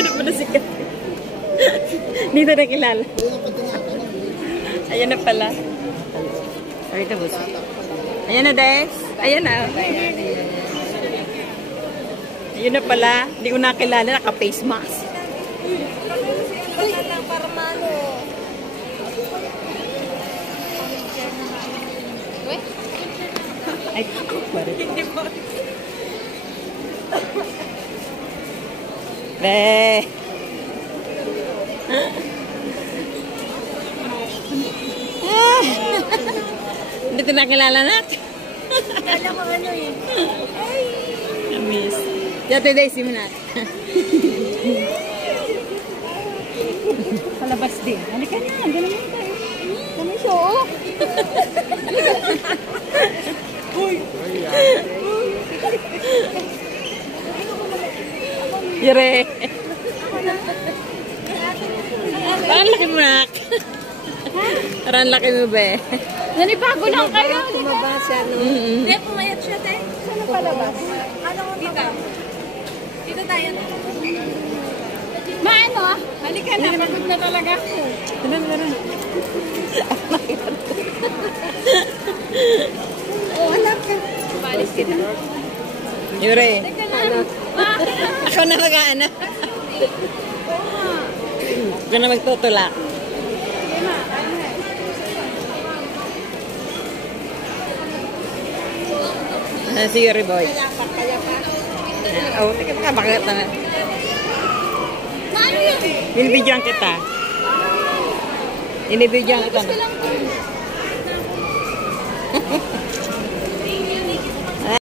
Ano pa na sikat? Dito na kilala. Ayan na pala. Ay, ito bus. Ayan na, Des. Ayan na. Ayun na pala. Hindi ko nakilala. Naka-face mask. Para mano. Ay, pare. Hindi mo. Be. Dito nakilala natin. Kala ko ano eh. Miss. Dati Daisy mo na. Palabas din. Halika na. Ganun mo tayo. Kami show. Uy. Yere. Parang laki mo na. Parang laki mo be. Nanibago lang kayo. Tumabas yan. Kaya pumayat siya, te. Saan palabas? Ano ko dito? Dito tayo na. Maano ah? Halika na, pagod na talaga ako. Tara. Oh, anak ka. Balis kita. Yure. Teka lang. Ako na mag-aana. Ako na magtutulak. Si Yuri Boy. Kaya pa. Oh, teka ka, bakit na? Maano yan? Binibidyoan kita. Binibidyoan kita. Gusto lang ko.